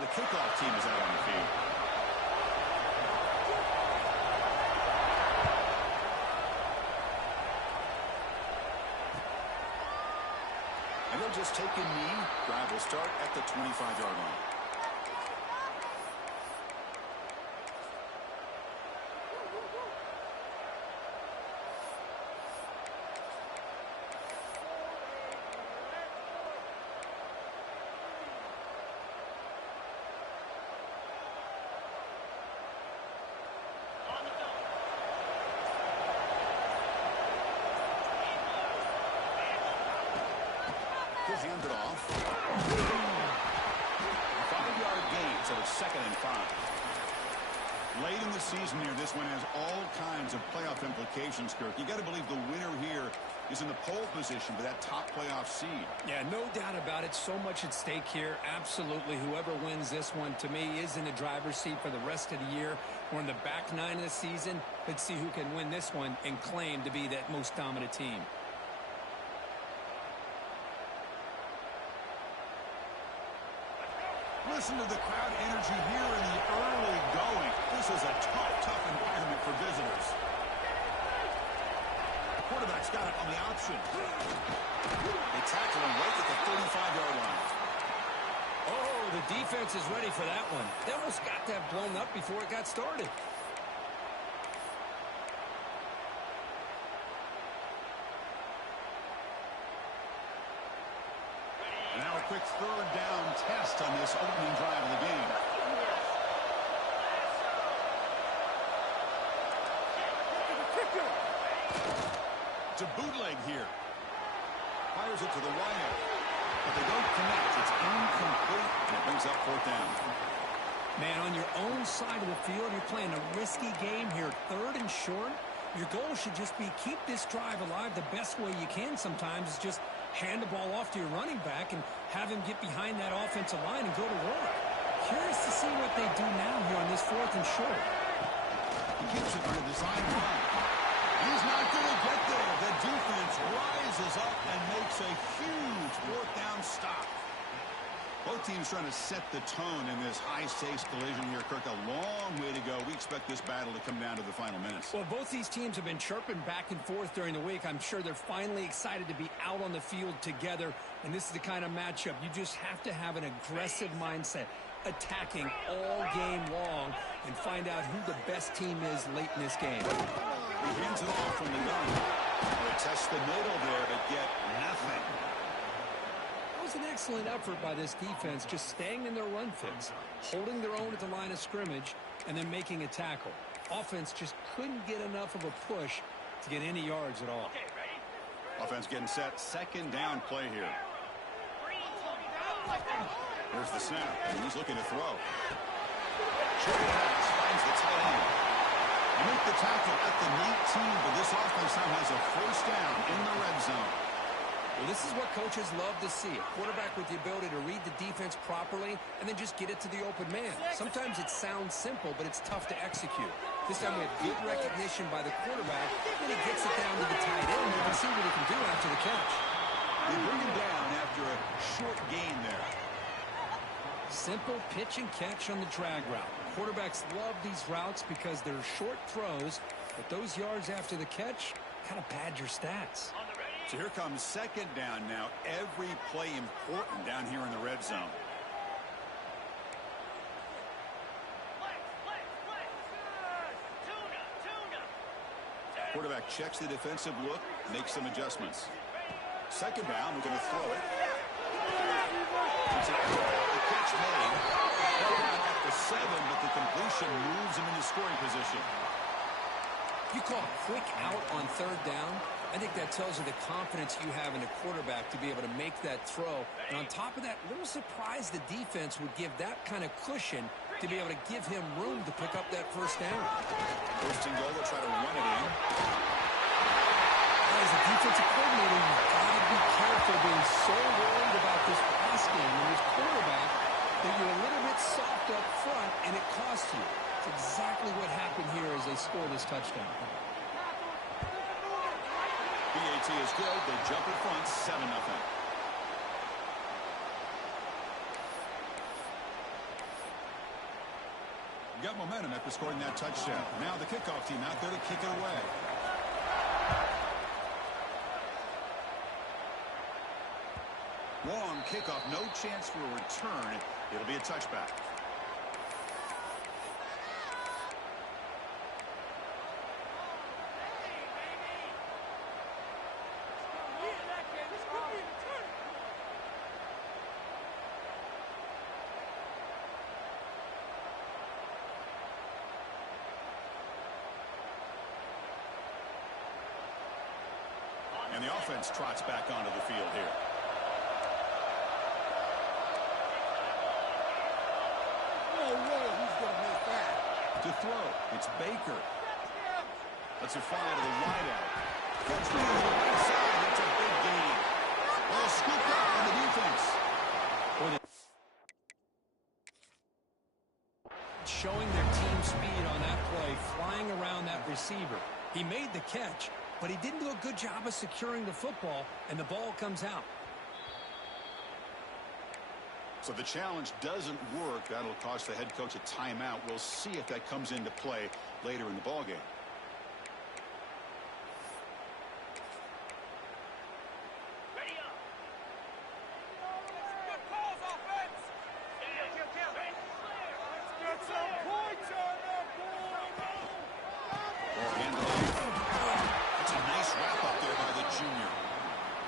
the kickoff team is out on the field. And they'll just take a knee. Drive will start at the 25-yard line. He'll hand it off. 5-yard gain, so it's 2nd and 5. Late in the season here, this one has all kinds of playoff implications, Kirk. You got to believe the winner here is in the pole position for that top playoff seed. Yeah, no doubt about it. So much at stake here. Absolutely. Whoever wins this one, to me, is in the driver's seat for the rest of the year. We're in the back nine of the season. Let's see who can win this one and claim to be that most dominant team. Listen to the crowd energy here in the early going. This is a tough environment for visitors. The quarterback's got it on the option. They tackle him right at the 35-yard line. Oh, the defense is ready for that one. They almost got that blown up before it got started. Now a quick 3rd down test on this opening drive of the game. It's a bootleg here. Fires it to the wide. But they don't connect. It's incomplete, and it brings up 4th down. Man, on your own side of the field, you're playing a risky game here. 3rd and short. Your goal should just be keep this drive alive the best way you can sometimes is just hand the ball off to your running back and have him get behind that offensive line and go to work. Curious to see what they do now here on this 4th and short. He keeps it on a design run. He's not going to get there. The defense rises up and makes a huge 4th down stop. Both teams trying to set the tone in this high-stakes collision here, Kirk. A long way to go. We expect this battle to come down to the final minutes. Well, both these teams have been chirping back and forth during the week. I'm sure they're finally excited to be out on the field together, and this is the kind of matchup you just have to have an aggressive mindset, attacking all game long, and find out who the best team is late in this game. He hands it off from the gun. They test the middle there, but get nothing. It was an excellent effort by this defense, just staying in their run fits, holding their own at the line of scrimmage, and then making a tackle. Offense just couldn't get enough of a push to get any yards at all. Offense getting set. 2nd down play here. Here's the snap, and he's looking to throw. Short pass finds the tight end. They make the tackle at the 19, but this offense now has a 1st down in the red zone. Well, this is what coaches love to see. A quarterback with the ability to read the defense properly and then just get it to the open man. Sometimes it sounds simple, but it's tough to execute. This time we have good recognition by the quarterback, and he gets it down to the tight end. You can see what he can do after the catch. They bring him down after a short gain there. Simple pitch and catch on the drag route. Quarterbacks love these routes because they're short throws, but those yards after the catch kind of pad your stats. So here comes 2nd down now. Every play important down here in the red zone. Quarterback checks the defensive look, makes some adjustments. 2nd down, we're going to throw it. The catch made. Down at the 7, but the completion moves him into scoring position. You call quick out on 3rd down. I think that tells you the confidence you have in a quarterback to be able to make that throw. And on top of that, a little surprised the defense would give that kind of cushion to be able to give him room to pick up that 1st down. 1st and goal, they'll try to run it in. As a defensive coordinator, you've got to be careful being so worried about this pass game and this quarterback that you're a little bit soft up front and it costs you. It's exactly what happened here as they score this touchdown. BAT is good. They jump in front, 7-0. Got momentum after scoring that touchdown. Now the kickoff team out there to kick it away. Long kickoff, no chance for a return. It'll be a touchback. And the offense trots back onto the field here. No way he's going to make that. To throw, it's Baker. Let's it fly out of the wideout. Catch me on the right side. That's a big gain. Well, scooped up on the defense. Showing their team speed on that play, flying around that receiver. He made the catch, but he didn't do a good job of securing the football, and the ball comes out. So the challenge doesn't work. That'll cost the head coach a timeout. We'll see if that comes into play later in the ballgame.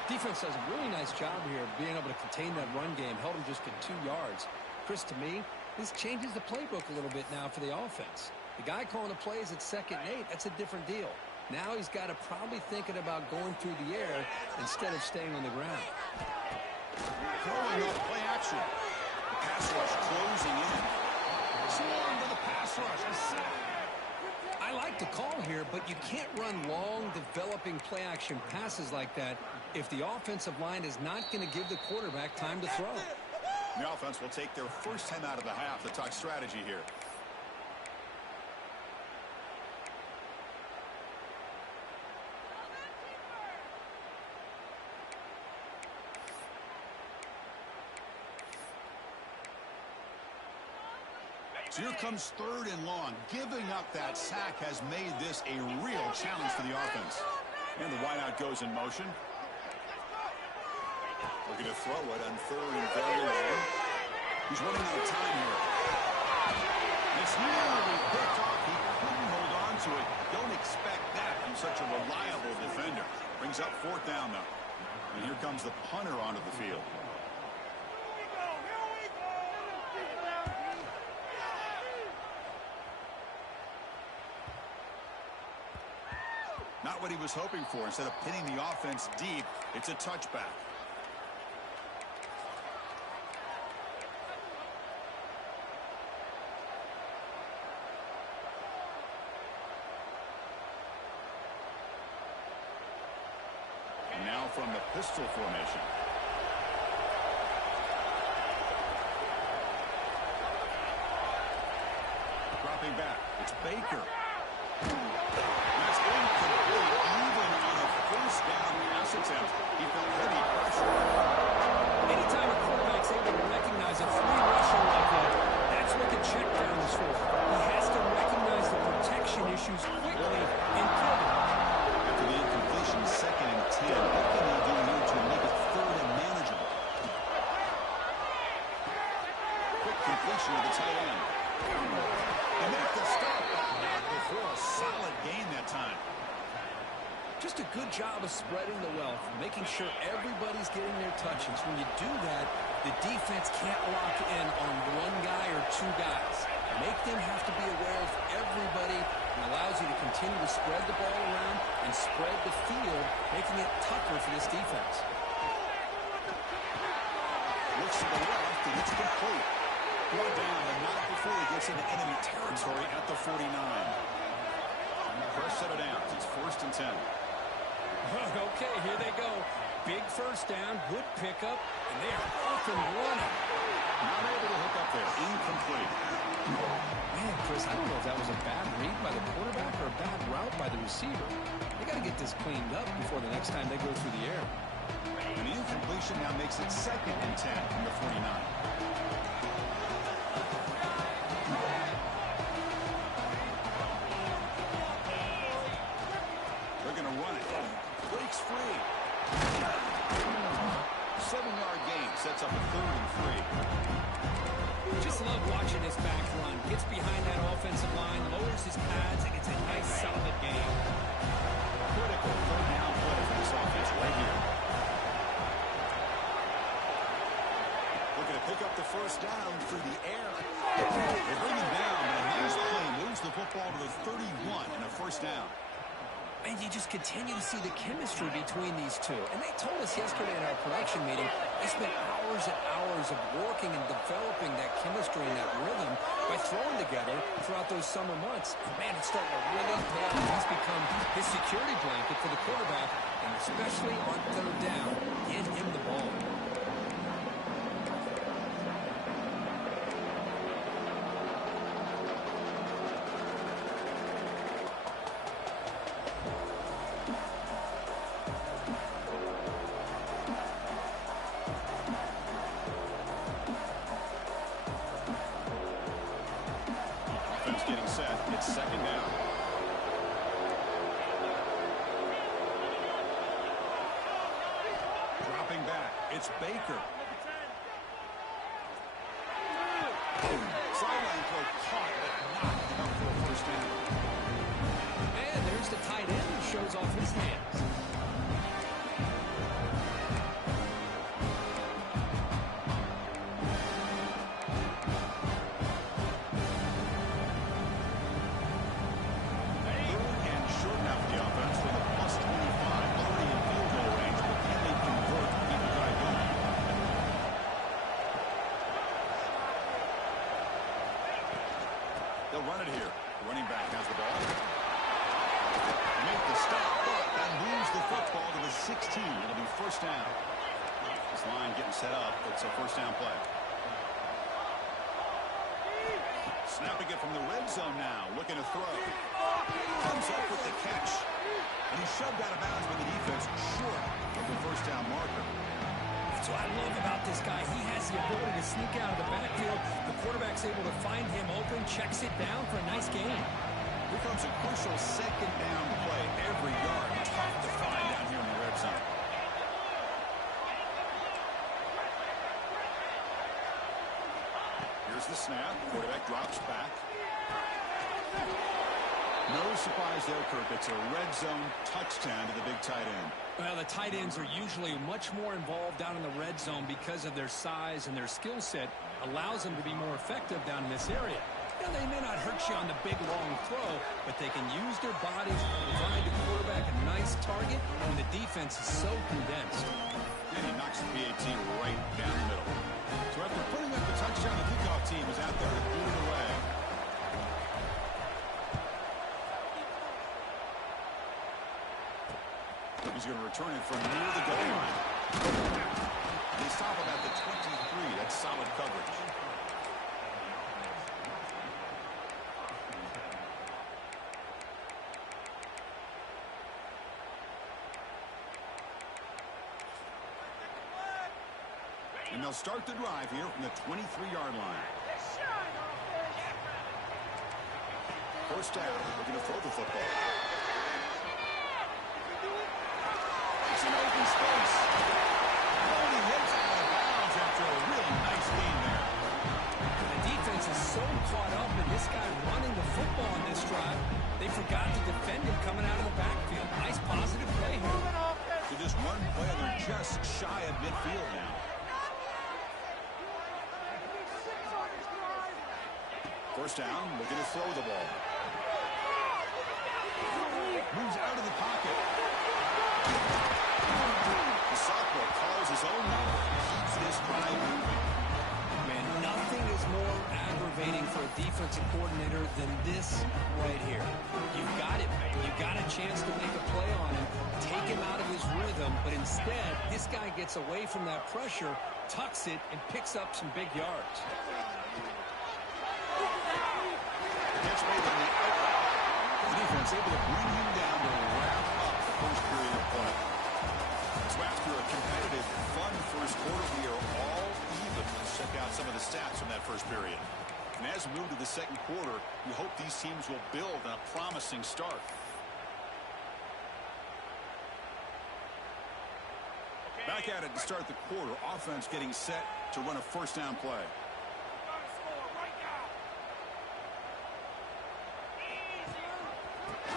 Defense does a really nice job here of being able to contain that run game, held him just to 2 yards. Chris, to me, this changes the playbook a little bit now for the offense. The guy calling the plays at 2nd and 8, that's a different deal. Now he's got to probably thinking about going through the air instead of staying on the ground. Throwing off play action. The pass rush closing in. Swarm to the pass rush. A sack. I like the call here, but you can't run long, developing play-action passes like that if the offensive line is not going to give the quarterback time to throw. The offense will take their first time out of the half to talk strategy here. So here comes 3rd and long. Giving up that sack has made this a real challenge for the offense. And the wideout goes in motion. Looking to throw it on 3rd and very long. He's running out of time here. It's nearly picked off. He couldn't hold on to it. Don't expect that from such a reliable defender. Brings up 4th down, though. And here comes the punter onto the field. Not what he was hoping for. Instead of pinning the offense deep, it's a touchback. And now from the pistol formation. Dropping back. It's Baker. That's incomplete. Even on a first down pass attempt, he felt heavy pressure. Anytime a quarterback's able to recognize a free rusher like that, that's what the check down is for. He has to recognize the protection issues quickly and pivot. After the incompletion, 2nd and 10. What can they do here to make it 3rd and manageable? Quick completion of the tight end. They make the stop, but not before a solid gain that time. Just a good job of spreading the wealth, making sure everybody's getting their touches. When you do that, the defense can't lock in on 1 guy or 2 guys. Make them have to be aware of everybody, and allows you to continue to spread the ball around and spread the field, making it tougher for this defense. Looks to the left, and it's complete. Brought down, but not before he gets into enemy territory at the 49. First set of downs. It's 1st and 10. Okay, here they go. Big first down, good pickup, and they are off and running. Not able to hook up there. Incomplete. Man, Chris, I don't know if that was a bad read by the quarterback or a bad route by the receiver. They got to get this cleaned up before the next time they go through the air. And the incompletion now makes it 2nd and 10 from the 49. sets up a 3rd and 3. Just love watching this back run. Gets behind that offensive line, lowers his pads, and gets a nice solid gain. Critical 3rd down play for this offense right here. Looking to pick up the 1st down through the air. They bring him down, but a nice play moves the football to the 31 and a 1st down. And you just continue to see the chemistry between these two. And they told us yesterday in our production meeting, they spent hours and hours of working and developing that chemistry and that rhythm by throwing together throughout those summer months. And man, it's starting to really pay off. He's become his security blanket for the quarterback, and especially on 3rd down, get him the ball. Getting set. It's 2nd down. Dropping back. It's Baker. Sideline play caught, but not enough for a 1st down. And there's the tight end who shows off his hands. They'll run it here. The running back has the ball. Make the stop, but that moves the football to the 16. It'll be 1st down. This line getting set up. It's a 1st down play. Snapping it from the red zone now. Looking to throw. Comes up with the catch. And he's shoved out of bounds by the defense short of the 1st down marker. That's what I love about this guy. He has the ability to sneak out of the backfield. The quarterback's able to find him open, checks it down for a nice gain. Here comes a crucial 2nd down play. Every yard tough to find down here in the red zone. Here's the snap. Quarterback drops back. No surprise there, Kirk. It's a red zone touchdown to the big tight end. Well, the tight ends are usually much more involved down in the red zone because of their size, and their skill set allows them to be more effective down in this area. Now, they may not hurt you on the big, long throw, but they can use their bodies to provide the quarterback a nice target when the defense is so condensed. And he knocks the PAT right down the middle. So after putting up the touchdown, the kickoff team is out there to boot it away. He's going to return it from near the goal line. They stop him at the 23. That's solid coverage. And they'll start the drive here from the 23-yard line. 1st down. Looking to throw the football. It's an open space. Oh, he hits out of bounds after a really nice gain there. The defense is so caught up in this guy running the football on this drive, they forgot to defend him coming out of the backfield. Nice positive play here. So just one play, they're just shy of midfield now. 1st down, looking to throw the ball. Moves out of the pocket. The sophomore calls his own number. Keeps this drive moving. Man, nothing is more aggravating for a defensive coordinator than this right here. You've got it, man. You've got a chance to make a play on him, take him out of his rhythm, but instead, this guy gets away from that pressure, tucks it, and picks up some big yards. Catch made on the outright. The defense able to bring him down to wrap up the 1st period of play. So after a competitive, fun 1st quarter, we are all even. Let's check out some of the stats from that 1st period. And as we move to the 2nd quarter, we hope these teams will build on a promising start. Back at it to start the quarter. Offense getting set to run a first down play.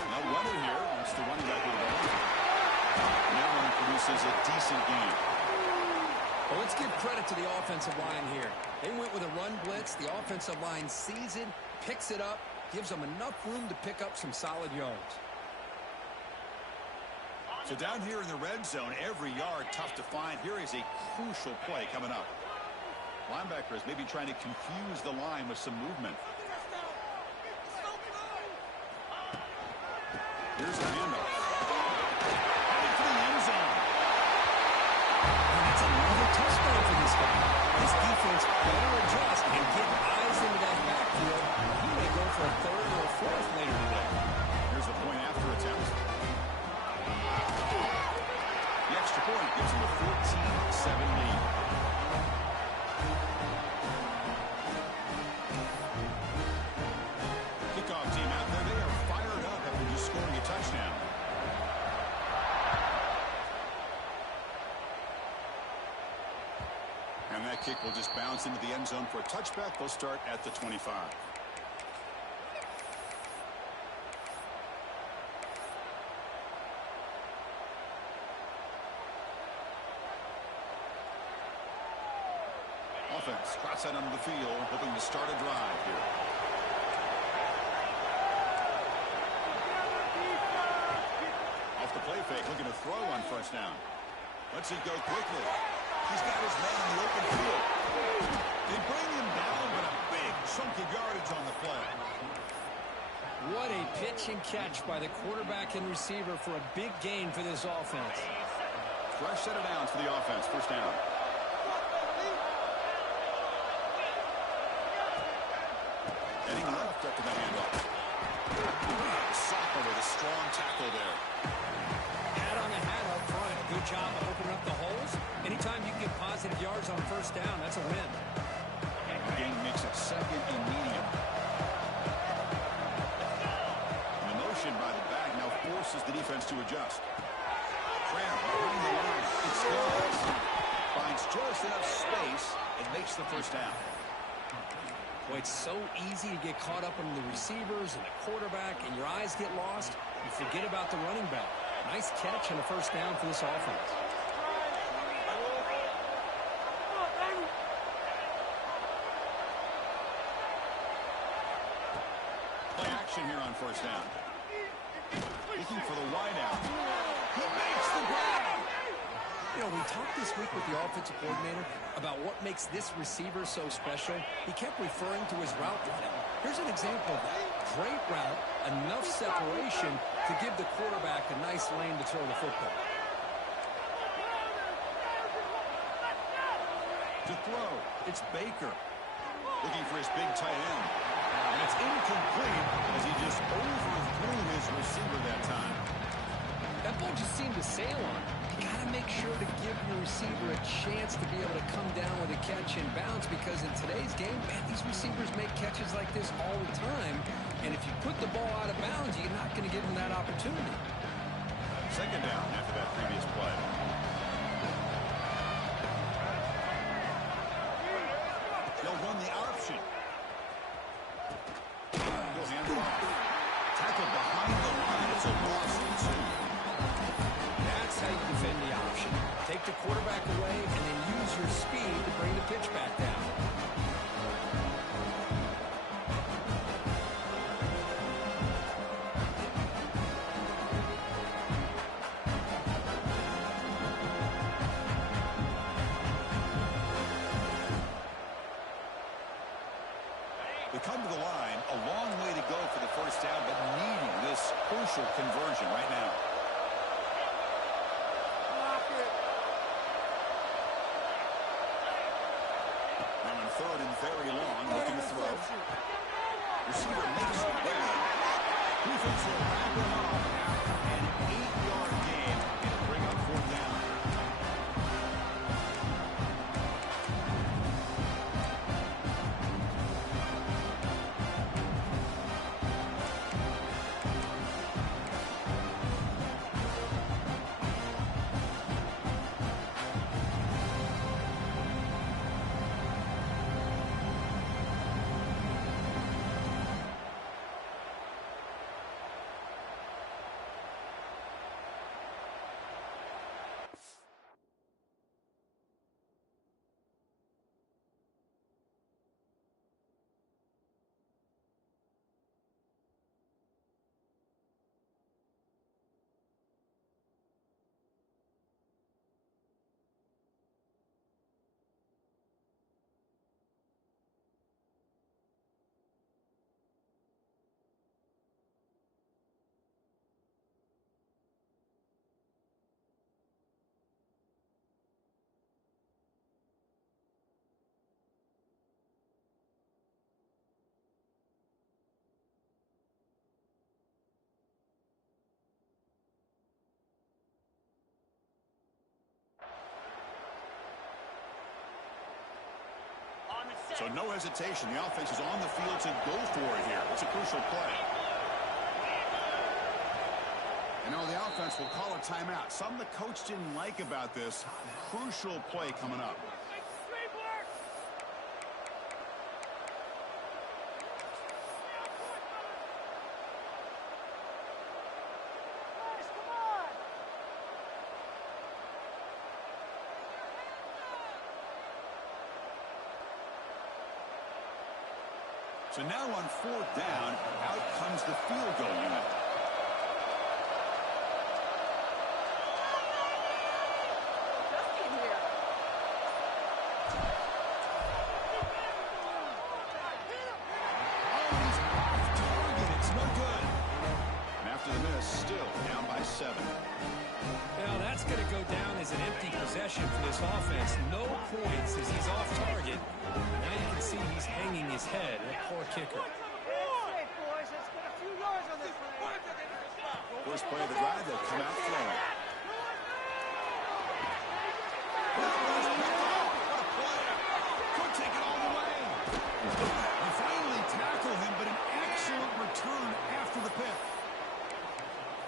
Now runner here. It's the running back with the ball. And that one produces a decent game. Well, let's give credit to the offensive line here. They went with a run blitz. The offensive line sees it, picks it up, gives them enough room to pick up some solid yards. So down here in the red zone, every yard tough to find. Here is a crucial play coming up. Linebackers maybe trying to confuse the line with some movement. Here's the handoff. Headed for the end zone. And that's another touchdown for this guy. This defense better adjust and get eyes into that backfield. He may go for a third or a fourth later today. Here's the point after attempt. The extra point gives them a 14-7 lead. Kickoff team out there. They are fired up after just scoring a touchdown. And that kick will just bounce into the end zone for a touchback. They'll start at the 25. Offense trots out onto the field, hoping to start a drive here. Off the play fake, looking to throw on first down. Lets it go quickly. He's got his man in the open field. They bring him down, but a big chunk of yardage on the play. What a pitch and catch by the quarterback and receiver for a big gain for this offense. Fresh set of downs for the offense. First down. Heading left after the handoff. Soccer with a strong tackle there. Hat on the hat up front. Good job of opening up the holes. Anytime you get positive yards on first down, that's a win. The game makes it second and medium. And the motion by the back now forces the defense to adjust. Tramp behind the line. It scores. Finds just enough space and makes the first down. Boy, it's so easy to get caught up in the receivers and the quarterback, and your eyes get lost. You forget about the running back. Nice catch and a first down for this offense. Play action here on first down. Looking for the wideout. He makes the grab. You know, we talked this week with the offensive coordinator about what makes this receiver so special. He kept referring to his route running. Here's an example of that. Great route, enough separation to give the quarterback a nice lane to throw the football. To throw, it's Baker. Looking for his big tight end. And it's incomplete as he just overthrew his receiver that time. That ball just seemed to sail on him. You got to make sure to give your receiver a chance to be able to come down with a catch and bounce, because in today's game, man, these receivers make catches like this all the time. And if you put the ball out of bounds, you're not going to give them that opportunity. Second down after that previous play. They'll run the option. He'll hand it off. Tackled behind the line. It's a loss of 2. That's how you defend the option. Take the quarterback away and then use your speed to bring the pitch back down. They come to the line, a long way to go for the first down, but needing this crucial conversion right now. Now in third and very long, looking to throw. Receiver makes the grab. Defense will wrap it up after an 8-yard gain and bring up fourth down. So no hesitation. The offense is on the field to go for it here. It's a crucial play. And now the offense will call a timeout. Something the coach didn't like about this. Crucial play coming up. So now on 4th down, out comes the field goal unit. Oh, he's off target. It's no good. And after the miss, still down by 7. Now that's going to go down as an empty possession for this offense. No points as he's off target. Now you can see he's hanging his head. That poor kicker. First play of the drive, they'll come out throwing. What a play. Could take it all the way. They finally tackle him, but an excellent return after the pick.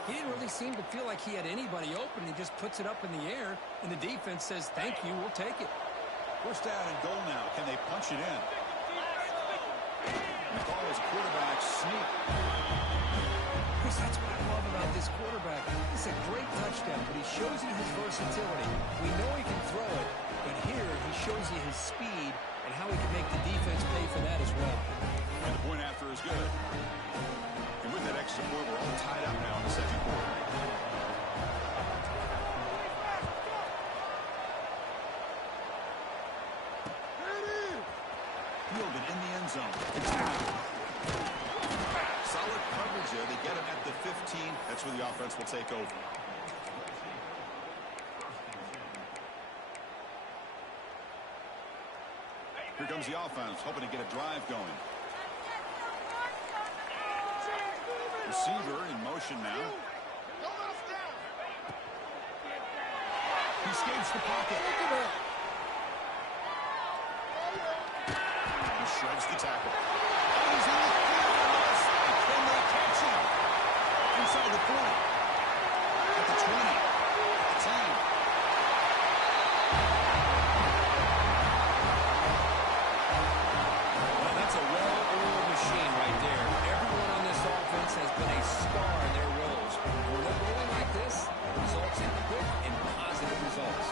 He didn't really seem to feel like he had anybody open. He just puts it up in the air, and the defense says, thank you, we'll take it. First down and goal now. Can they punch it in? And the call is a quarterback sneak. Chris, that's what I love about this quarterback. It's a great touchdown, but he shows you his versatility. We know he can throw it, but here he shows you his speed and how he can make the defense pay for that as well. And the point after is good. And with that extra point, we're all tied up now in the second quarter. Fielded in the end zone. Solid coverage there. They get him at the 15. That's where the offense will take over. Here comes the offense, hoping to get a drive going. Receiver in motion now. He escapes the pocket. He shreds the tackle. Oh, he's in the field. Can they catch him? Inside the 40. At the 20. At the 10. Well, that's a well-oiled machine right there. Everyone on this offense has been a star in their roles. When they're rolling like this, it results in quick and positive results.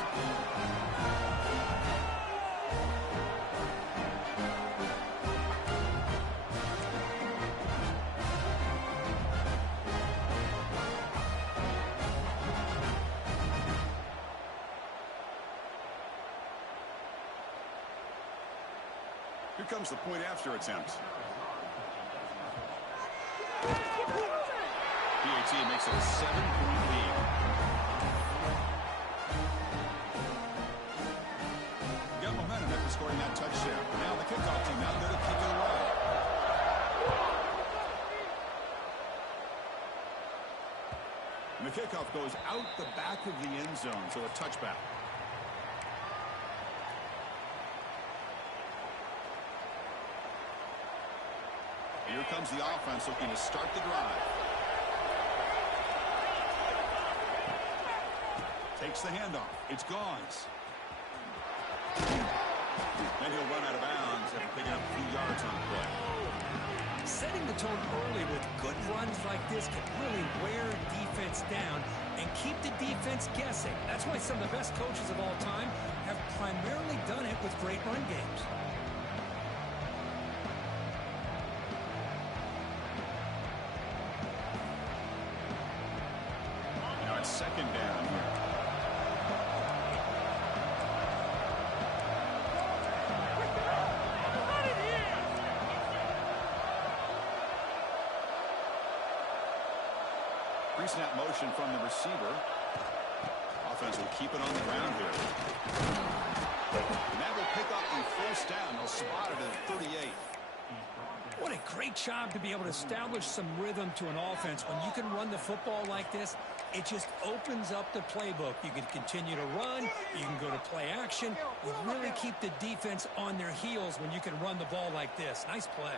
Here comes the point after attempt. PAT makes it a 7-point lead. Got momentum after scoring that touchdown. Now the kickoff team out there to kick it away. And the kickoff goes out the back of the end zone, so a touchback. Here comes the offense looking to start the drive. Takes the handoff. It's Gauze. Then he'll run out of bounds after picking up a few yards on the play. Setting the tone early with good runs like this can really wear defense down and keep the defense guessing. That's why some of the best coaches of all time have primarily done it with great run games. Now it's second down here. Pre-snap motion from the receiver. Offense will keep it on the ground here. And that will pick up the first down. They'll spot it at 38. What a great job to be able to establish some rhythm to an offense. When you can run the football like this, it just opens up the playbook. You can continue to run. You can go to play action. You really keep the defense on their heels when you can run the ball like this. Nice play.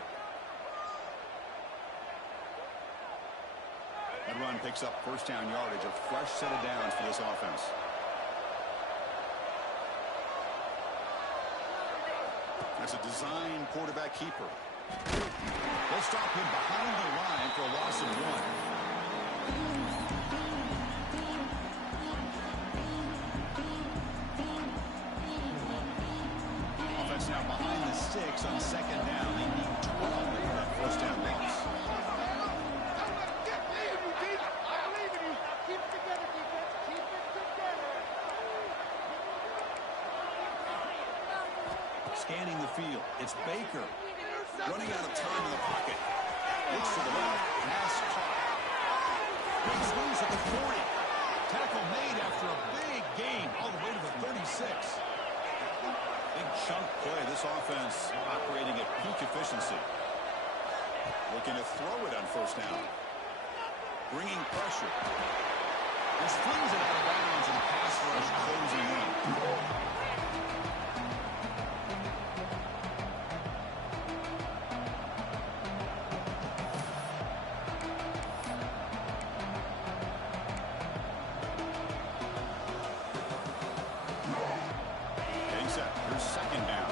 That run picks up first down yardage, a fresh set of downs for this offense. That's a design quarterback keeper. They'll stop him behind the line for a loss of 1. Offense now behind the 6 on second down. They need 12 for that first down loss. Scanning the field. It's Baker. Running out of time in the pocket. Looks to the left. Pass caught. Big swings at the 40. Tackle made after a big gain all the way to the 36. Big chunk play. This offense operating at peak efficiency. Looking to throw it on first down. Bringing pressure. And flings it out of bounds, and the pass rush closing in. Second down.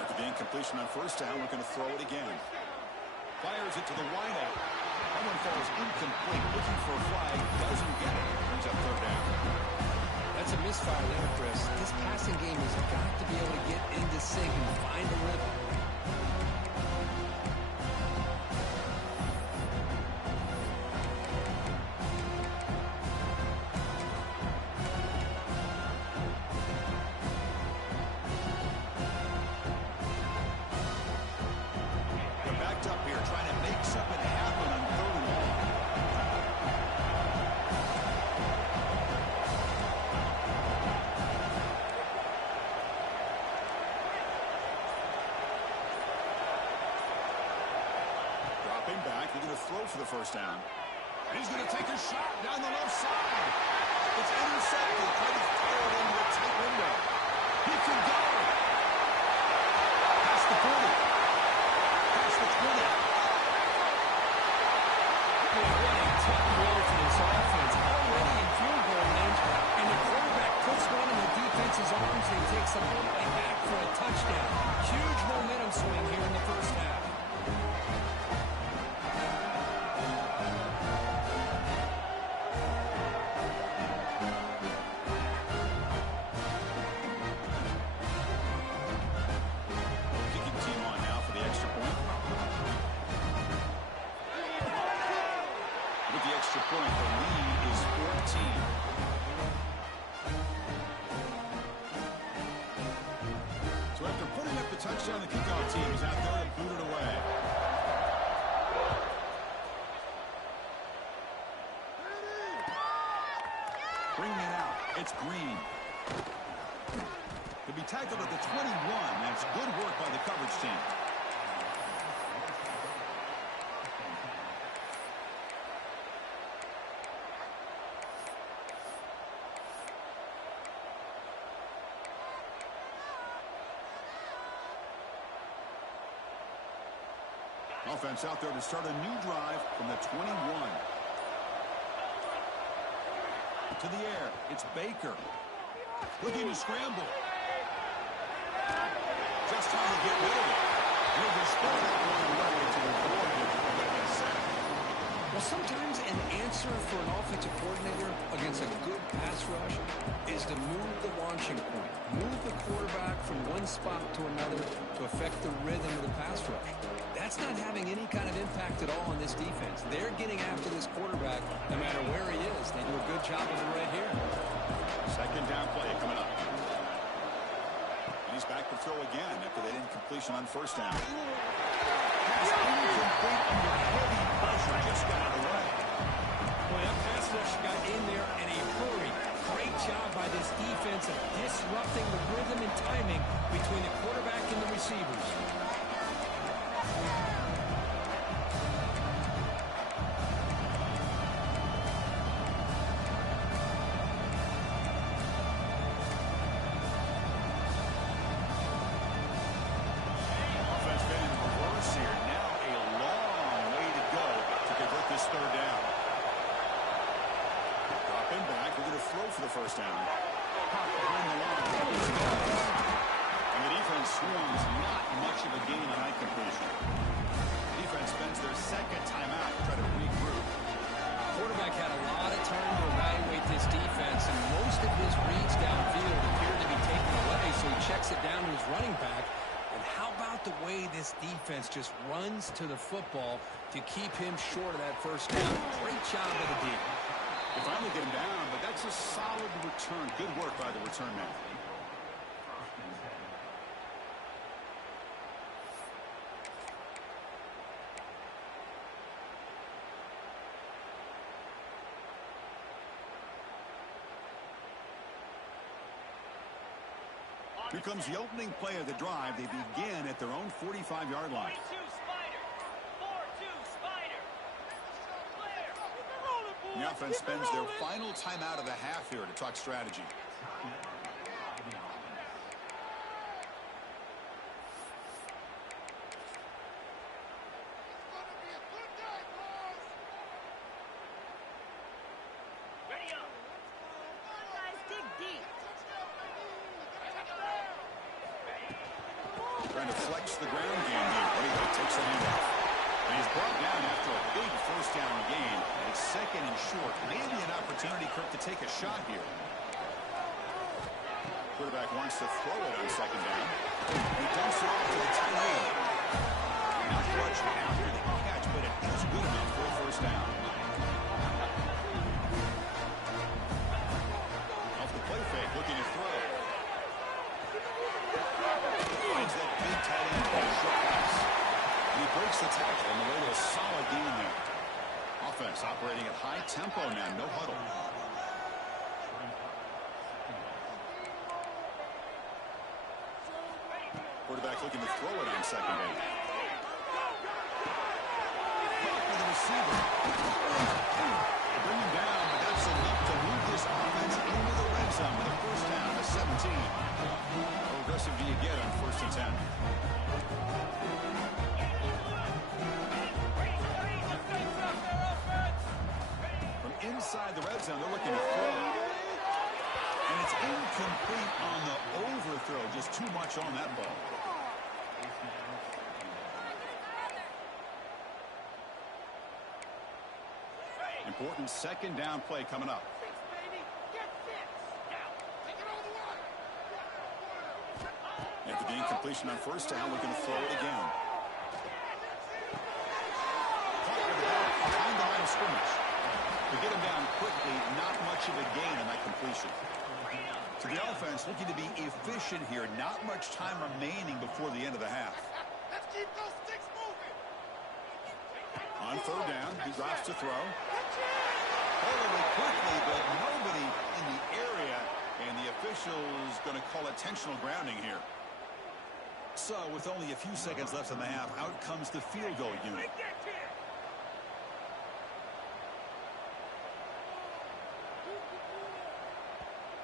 After the incompletion on first down, we're going to throw it again. Fires it to the wideout. That one falls incomplete. Looking for a flag. Doesn't get it. Brings up third down. That's a misfire there, Chris. This passing game has got to be able to get into sync and find a rhythm. Throw for the first down. And he's going to take a shot down the left side. It's intercepted. Trying to fire it into a tight window. He can go. Past the 40. Past the 20. Boy, what a tough blow for this offense. Already in field goal range, and the quarterback puts one in the defense's arms and he takes them all the way back for a touchdown. Huge momentum swing here in the first half. Touchdown, the kickoff team is out there and boot it away. Bringing it out. It's Green. Could be tackled at the 21. That's good work by the coverage team. Offense out there to start a new drive from the 21. To the air. It's Baker. Looking to scramble. Just trying to get rid of it. He'll just throw that one away to avoid the sack. Well, sometimes an answer for an offensive coordinator against a good pass rush is to move the launching point. Move the quarterback from one spot to another to affect the rhythm of the pass rush. That's not having any kind of impact at all on this defense. They're getting after this quarterback no matter where he is. They do a good job of it right here. Second down play coming up. And he's back to throw again after that incompletion on first down. Pass incomplete under heavy pressure. Just got out of the way. Well, that pass rush got in there in a hurry. Great job by this defense of disrupting the rhythm and timing between the quarterback and the receivers. Offense been in reverse here. Now a long way to go to convert this third down. Dropping back. We're going to throw for the first down. Pop behind the line. And the defense swings. Not much of a gain on that completion. Defense spends their second timeout to try to regroup. Quarterback had a lot of time to evaluate this defense, and most of his reads downfield appeared to be taken away, so he checks it down to his running back. And how about the way this defense just runs to the football to keep him short of that first down? Great job of the D. They finally get him down, but that's a solid return. Good work by the return man. Here comes the opening play of the drive. They begin at their own 45-yard line. 3-2 Spider. 4-2 Spider. Clear. The offense spends their final timeout of the half here to talk strategy. Ready up. Guys, dig deep. Trying to flex the ground game here. Anyway, takes the handoff. And he's brought down after a big first down gain. And it's second and short. Maybe an opportunity, Kirk, to take a shot here. Quarterback wants to throw it on second down. He dumps it off to the tight end. Not much after the catch, but it is good enough for a first down. Off the play fake, looking to throw. Finds that big tight end for a short pass. And he breaks the tackle on the way to a solid gain there. Offense operating at high tempo now, no huddle. Quarterback looking to throw it on second down. Caught by the receiver. They bring him down, but that's enough to move this offense into the red zone with a first down to 17. How aggressive do you get on 1st and 10? From inside the red zone, they're looking to throw. And it's incomplete on the overthrow. Just too much on that ball. Important second down play coming up. After the incompletion on first down, we're going to throw it again. Behind the line of scrimmage. To get him down quickly, not much of a gain on that completion. To the offense, looking to be efficient here. Not much time remaining before the end of the half. Let's keep those sticks moving. On third down, he drops to throw. Really quickly, but nobody in the area, and the official is going to call intentional grounding here. So, with only a few seconds left in the half, out comes the field goal unit.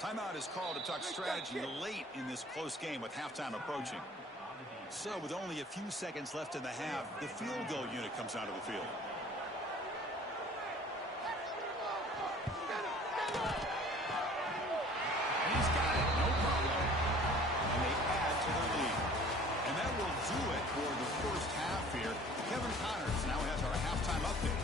Timeout is called to talk strategy late in this close game with halftime approaching. So, with only a few seconds left in the half, the field goal unit comes onto the field. He's got it, no problem. And they add to their lead. And that will do it for the first half here. Kevin Connors now has our halftime update.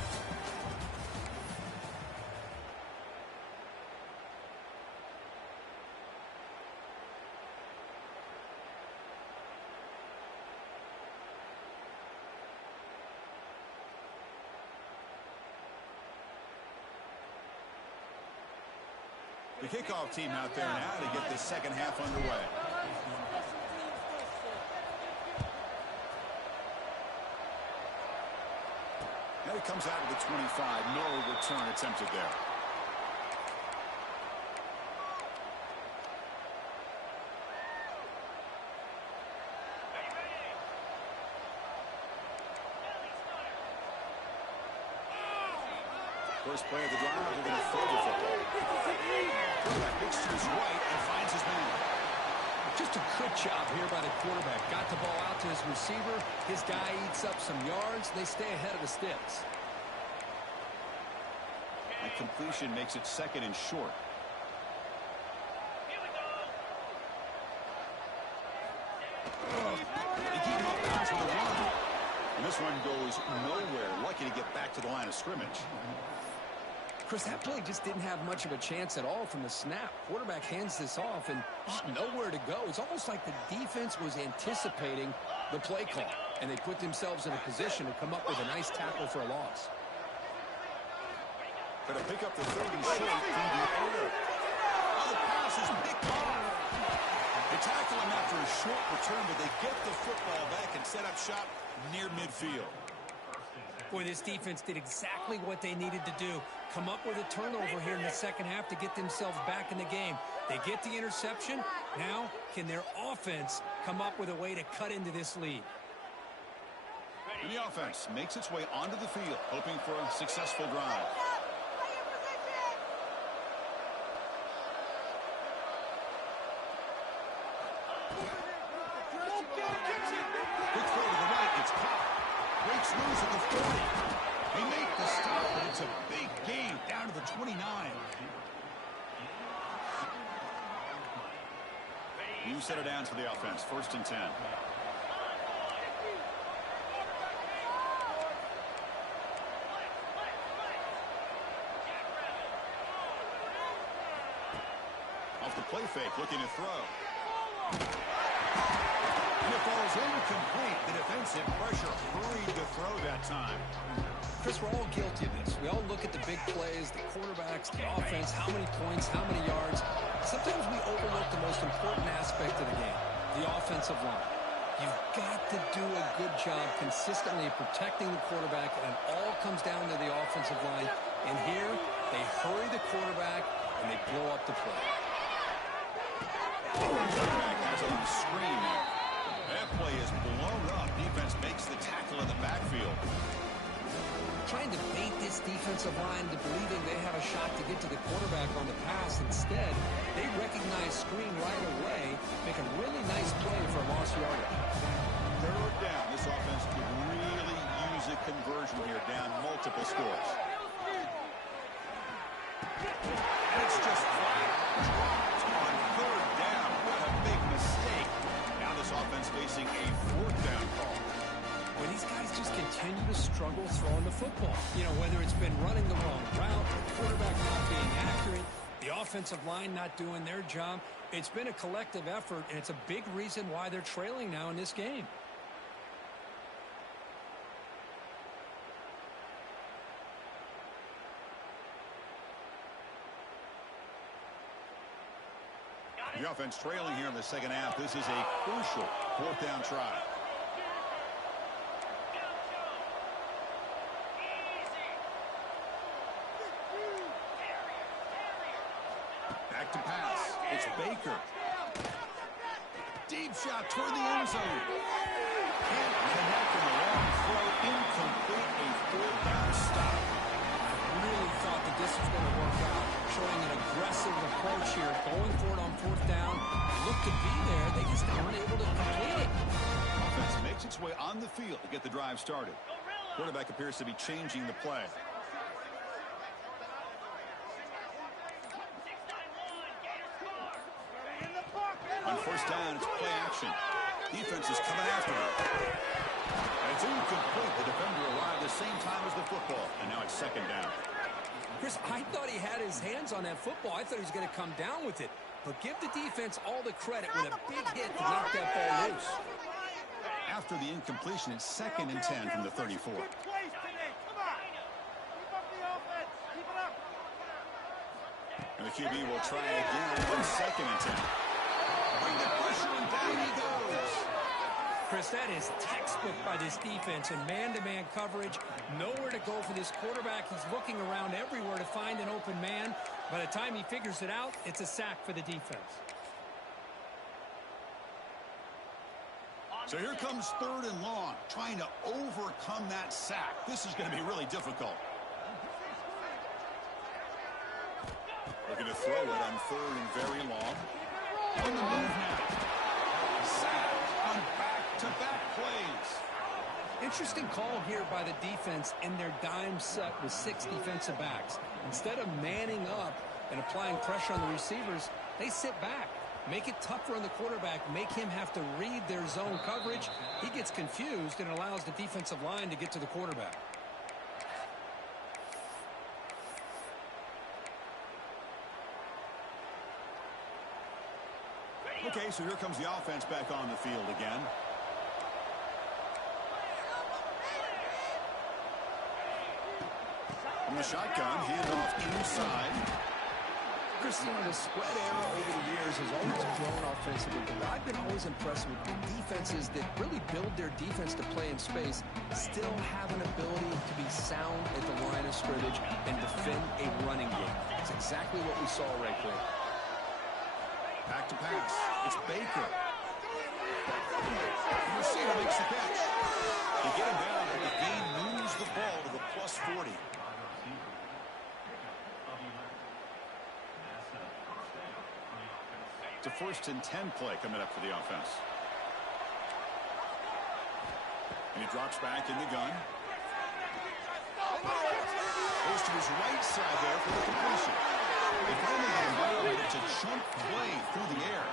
The kickoff team out there now to get this second half underway. And it comes out of the 25. No return attempted there. First play of the drive, they're going to throw the football. Quarterback looks to his right and finds his man. Just a good job here by the quarterback. Got the ball out to his receiver. His guy eats up some yards. They stay ahead of the sticks. And completion makes it second and short. They keep him up bounds with a run. And this one goes nowhere. Lucky to get back to the line of scrimmage. Chris, that play just didn't have much of a chance at all from the snap. Quarterback hands this off and just nowhere to go. It's almost like the defense was anticipating the play call, and they put themselves in a position to come up with a nice tackle for a loss. Going to pick up the 30 short through the air. Oh, the pass is picked off. They tackle him after a short return, but they get the football back and set up shop near midfield. Boy, this defense did exactly what they needed to do. Come up with a turnover here in the second half to get themselves back in the game. They get the interception. Now, can their offense come up with a way to cut into this lead? And the offense makes its way onto the field, hoping for a successful drive. Quick throw to the right. It's caught. Breaks loose at the 40. They make the stop, but it's a big gain down to the 29. New set of downs for the offense. First and 10. Off the play fake, looking to throw. And it falls incomplete. The defensive pressure hurried to throw that time. Chris, we're all guilty of this. We all look at the big plays, the quarterbacks, the offense, how many points, how many yards. Sometimes we overlook the most important aspect of the game, the offensive line. You've got to do a good job consistently protecting the quarterback, and it all comes down to the offensive line. And here, they hurry the quarterback, and they blow up the play. Quarterback has it on the screen there. That play is blown up. Defense makes the tackle in the backfield. Trying to bait this defensive line to believing they have a shot to get to the quarterback on the pass. Instead, they recognize screen right away, make a really nice play for a lost yardage. Third down. This offense could really use a conversion here, down multiple scores. And it's just flat dropped on third down. What a big mistake. Now this offense facing a fourth down call. Well, these guys just continue to struggle throwing the football. You know, whether it's been running the wrong route, the quarterback not being accurate, the offensive line not doing their job. It's been a collective effort, and it's a big reason why they're trailing now in this game. The offense trailing here in the second half. This is a crucial fourth down try. Back to pass. It's Baker. Deep shot toward the end zone. Can't connect on the long throw. Incomplete. A fourth down stop. I really thought that this was going to work out, showing an aggressive approach here, going for it on fourth down. Looked to be there. They just weren't able to complete it. Offense makes its way on the field to get the drive started. Quarterback appears to be changing the play. On first down, it's play action. Defense is coming after him. And it's incomplete. The defender arrived the same time as the football. And now it's second down. Chris, I thought he had his hands on that football. I thought he was going to come down with it. But give the defense all the credit with a big hit to knock that ball loose. After the incompletion, it's second and 10 from the 34. And the QB will try again on second and 10. Bring the pressure, and down he goes. Chris, that is textbook by this defense and man-to-man coverage. Nowhere to go for this quarterback. He's looking around everywhere to find an open man. By the time he figures it out, it's a sack for the defense. So here comes 3rd and long, trying to overcome that sack. This is going to be really difficult. Looking to throw it on 3rd and very long. On the move now. Sack on back-to-back plays. Interesting call here by the defense in their dime set with 6 defensive backs. Instead of manning up and applying pressure on the receivers, they sit back. Make it tougher on the quarterback. Make him have to read their zone coverage. He gets confused and allows the defensive line to get to the quarterback. Okay, so here comes the offense back on the field again. From the shotgun, handoff inside. Christine, the spread era over the years has always grown offensively, but I've been always impressed with defenses that really build their defense to play in space, still have an ability to be sound at the line of scrimmage and defend a running game. It's exactly what we saw right there. Back to pass. It's Baker. The receiver makes the catch. They get him down, but the game moves the ball to the +40. It's a 1st and 10 play coming up for the offense. And he drops back in the gun. Goes to his right side there for the completion. They finally get him down, but it's a chunk play through the air.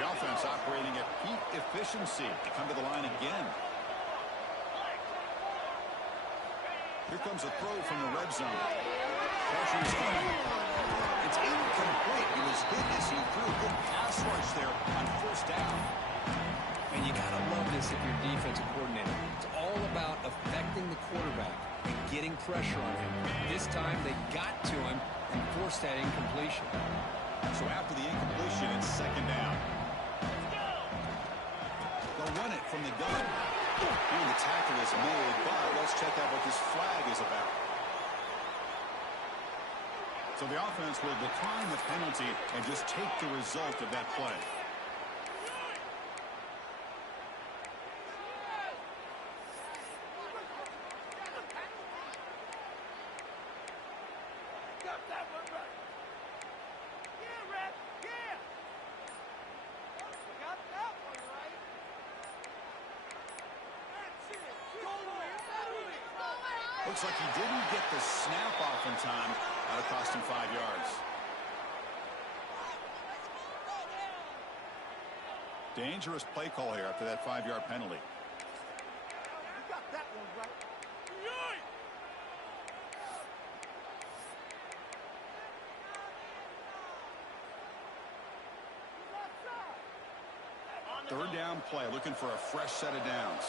The offense operating at peak efficiency to come to the line again. Here comes a throw from the red zone. Pressure is coming. It's incomplete. He was hit as he threw a good pass rush there on 1st down. And you got to love this if you're defensive coordinator. It's all about affecting the quarterback and getting pressure on him. This time they got to him and forced that incompletion. So after the incompletion, it's 2nd down. They'll run it from the gun. And the tackle is made, but let's check out what this flag is about. So the offense will decline the penalty and just take the result of that play. Looks like he didn't get the snap off in time. That'll cost him 5 yards. Dangerous play call here after that 5-yard penalty. You got that one right. Third down play, looking for a fresh set of downs.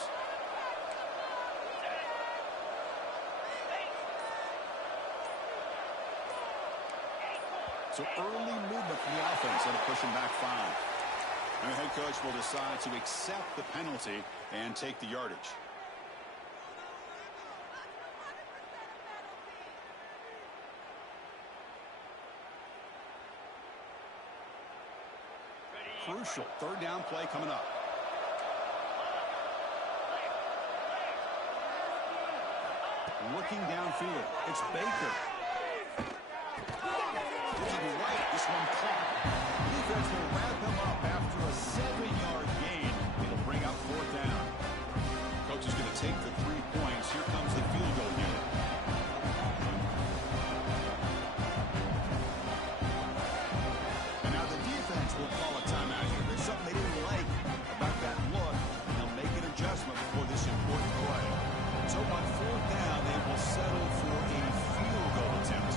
So early movement from the offense that'll push him back 5. And the head coach will decide to accept the penalty and take the yardage. Crucial third down play coming up. Looking downfield, it's Baker. Looking right, this one caught. Defense will wrap him up after a 7-yard gain. It'll bring up 4th down. Coach is going to take the 3 points. Here comes the field goal unit. And now the defense will call a timeout here. There's something they didn't like about that look. They'll make an adjustment before this important play. So on 4th down, they will settle for a field goal attempt.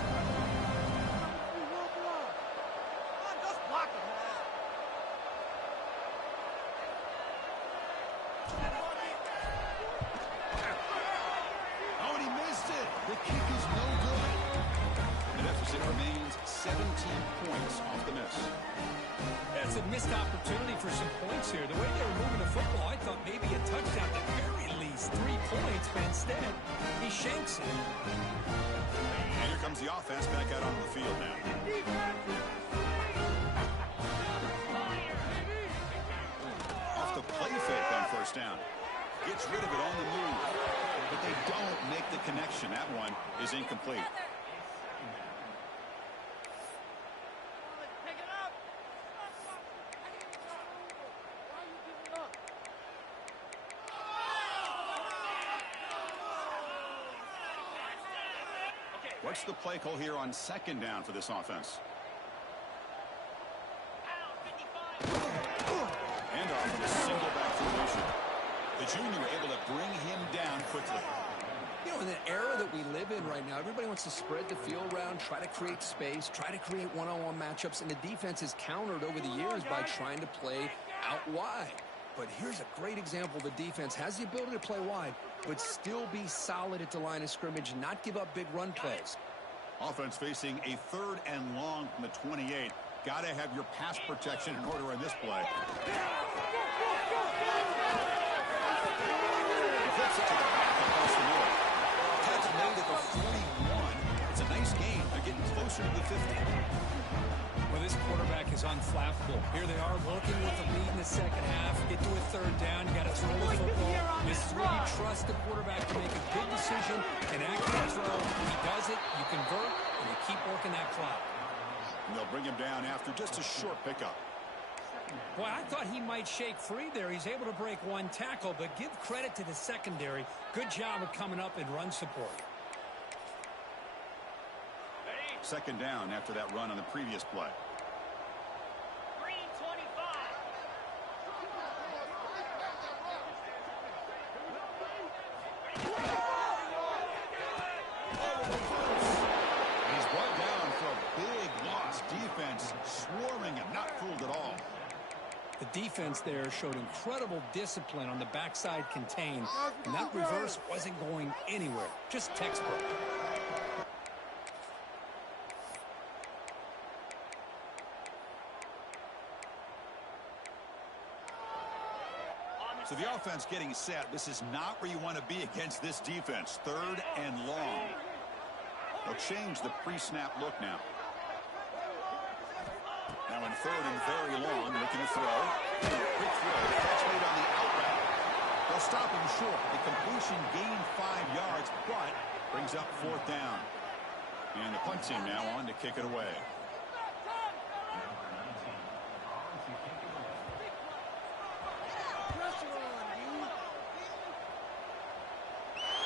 Oh, and he missed it. The kick is no good. The deficit remains 17 points off the miss. That's It's a missed opportunity for some points here. The way they were moving the football, I thought maybe a touchdown at the very least, 3 points, but instead he shanks it. And here comes the offense back out on the field now. Off the play fake on first down. Gets rid of it on the move. But they don't make the connection. That one is incomplete. What's the play call here on second down for this offense? Handoff in a single back formation. The junior able to bring him down quickly. You know, in the era that we live in right now, everybody wants to spread the field around, try to create space, try to create one-on-one matchups, and the defense has countered over the years by trying to play out wide. But here's a great example. The defense has the ability to play wide, but still be solid at the line of scrimmage and not give up big run plays. Offense facing a 3rd and long from the 28. Got to have your pass protection in order in this play. He flips it to the back across the middle. Catch made at the 41. It's a nice game. They're getting closer to the 50. Well, this quarterback is unflappable. Here they are working with the lead in the second half. Get to a 3rd down. You got to throw the football. This is where you trust the quarterback to make a good decision, an accurate throw. He does it, you convert, and you keep working that clock. And they'll bring him down after just a short pickup. Boy, I thought he might shake free there. He's able to break 1 tackle, but give credit to the secondary. Good job of coming up in run support. Second down after that run on the previous play. Green 25. He's brought down for a big loss. Defense swarming him, not fooled at all. The defense there showed incredible discipline on the backside contain, and that reverse wasn't going anywhere. Just textbook. So the offense getting set. This is not where you want to be against this defense. 3rd and long. They'll change the pre-snap look now. Now in 3rd and very long, looking to throw. Quick throw. Catch made on the out route. They'll stop him short. The completion gained 5 yards, but brings up 4th down. And the punt team now on to kick it away.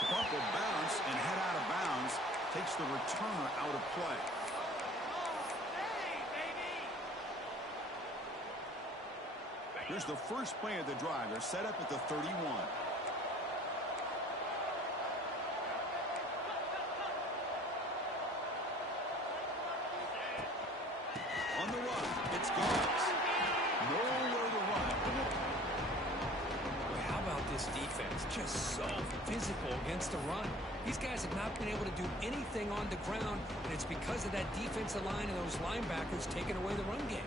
Bump will bounce and head out of bounds. Takes the returner out of play. Here's the first play of the drive. They're set up at the 31. On the run, it's Goss. Nowhere to run. How about this defense? Just so physical against the run. These guys have not been able to do anything on the ground, and it's because of that defensive line and those linebackers taking away the run game.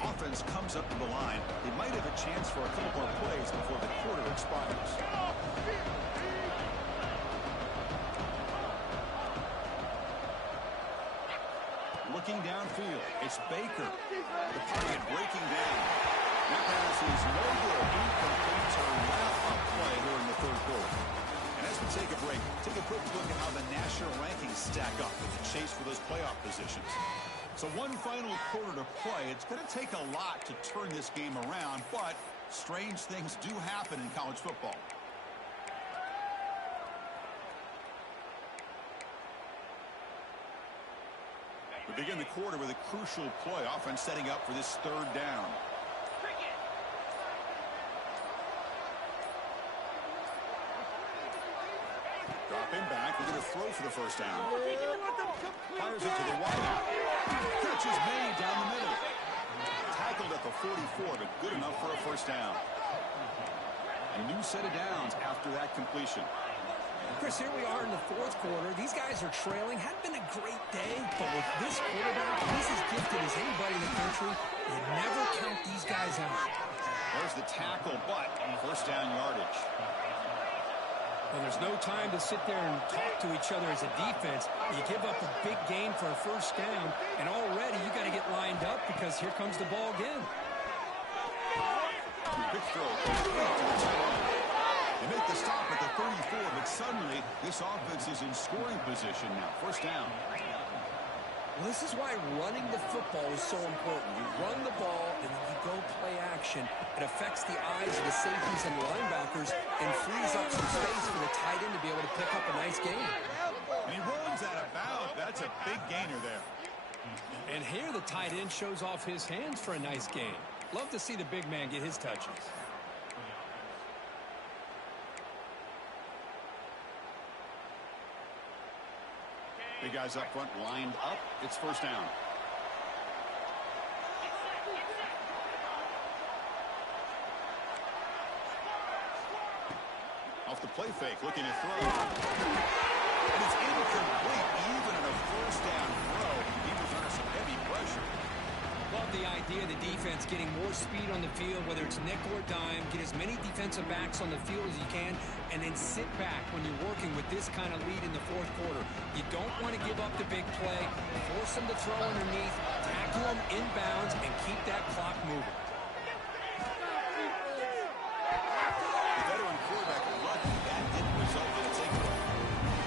Offense comes up to the line. They might have a chance for a couple more plays before the quarter expires. Looking downfield, it's Baker. The pocket breaking down. That pass is no good. Incomplete to wrap up play here in the 3rd quarter. And as we take a break, take a quick look at how the national rankings stack up with the chase for those playoff positions. So one final quarter to play. It's going to take a lot to turn this game around, but strange things do happen in college football. We begin the quarter with a crucial play. Offense setting up for this 3rd down. Dropping back. We're going to throw for the first down. Fires it to the wide. Catch is made down the middle. Tackled at the 44, but good enough for a first down. A new set of downs after that completion. Chris, here we are in the 4th quarter. These guys are trailing. Hadn't been a great day, but with this quarterback, he's as gifted as anybody in the country. You never count these is out. There's the tackle, but first down yardage. Well, there's no time to sit there and talk to each other as a defense. You give up a big gain for a first down, and already you got to get lined up because here comes the ball again. Big throw. They make the stop at the 34, but suddenly this offense is in scoring position now. First down. Well, this is why running the football is so important. You run the ball, and then you go play action. It affects the eyes of the safeties and linebackers and frees up some space for the tight end to be able to pick up a nice gain. And he runs that about. That's a big gainer there. And here the tight end shows off his hands for a nice gain. Love to see the big man get his touches. Big guys up front lined up. It's first down. Off the play fake, looking to throw. And it's incomplete, even in a first down throw. He was under some heavy pressure. Love the idea of the defense getting more speed on the field, whether it's nickel or dime, get as many defensive backs on the field as you can, and then sit back when you're working with this kind of lead in the fourth quarter. You don't want to give up the big play, force them to throw underneath, tackle them inbounds, and keep that clock moving. The veteran quarterback lucky that didn't result in a takeaway.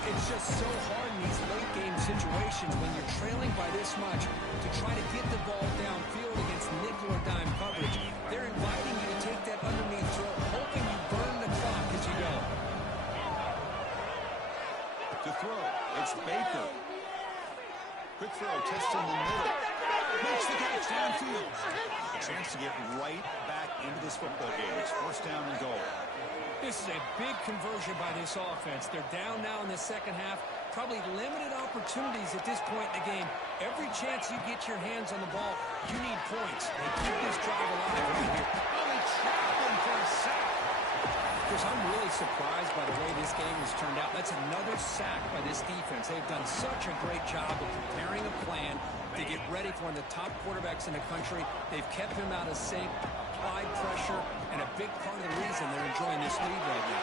It's just so hard in these late game situations when you're trailing by this much to try to get the ball downfield against nickel or dime coverage. They're inviting you to take that underneath throw, hoping you burn the clock as you go. To throw, it's Baker. Quick throw, test in the middle. Makes the catch downfield. A chance to get right back into this football game. It's first down and goal. This is a big conversion by this offense. They're down now in the second half. Probably limited opportunities at this point in the game. Every chance you get your hands on the ball, you need points. They keep this drive alive right here. Oh, they trap him for a sack. Chris, I'm really surprised by the way this game has turned out. That's another sack by this defense. They've done such a great job of preparing a plan to get ready for one of the top quarterbacks in the country. They've kept him out of sync, applied pressure, and a big part of the reason they're enjoying this lead right now.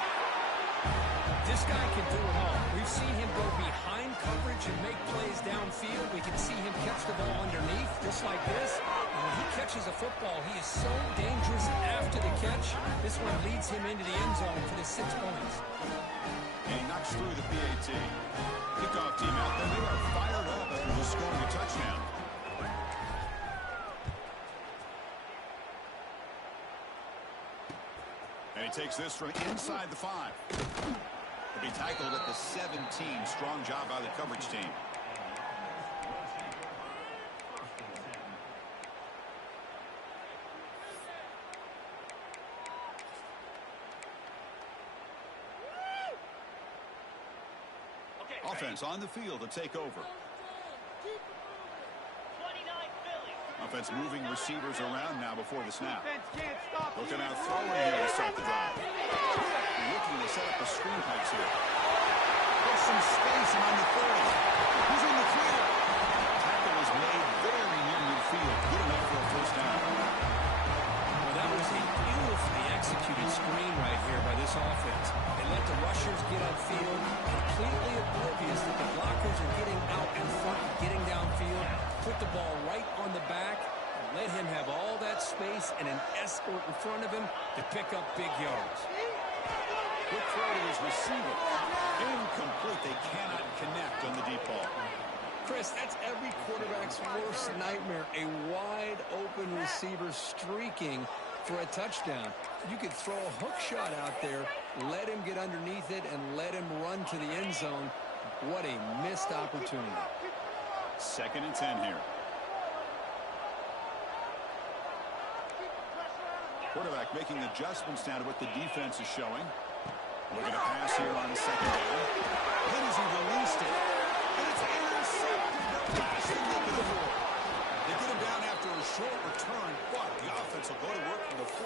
This guy can do it all. We've seen him go behind coverage and make plays downfield. We can see him catch the ball underneath, just like this. And when he catches a football, he is so dangerous after the catch. This one leads him into the end zone for the 6 points. And he knocks through the PAT. Kickoff team out there. They are fired up after just scoring a touchdown. And he takes this from inside the 5. To be tackled at the 17. Strong job by the coverage team. Offense on the field to take over. 29 Philly. Offense moving receivers around now before the snap. Defense can't stop you. Looking out throwing here to start the drive. Looking to set up the screen pipes here. There's some space on the 30. He's in the clear. Tackle is made very near midfield. Good enough for a first down. Well, that was a beautifully executed screen right here by this offense. They let the rushers get upfield, completely oblivious that the blockers are getting out in front, getting downfield, put the ball right on the back, let him have all that space and an escort in front of him to pick up big yards. Quick throw to his receiver. Incomplete. They cannot connect on the deep ball. Chris, that's every quarterback's worst nightmare, a wide-open receiver streaking for a touchdown. You could throw a hook shot out there, let him get underneath it, and let him run to the end zone. What a missed opportunity. 2nd and 10 here. Quarterback making adjustments now to what the defense is showing. Looking to pass here on the 2nd down. Then as he released it, and it's intercepted. The last thing they could afford. They get him down after a short return, but the offense will go to work from the 44.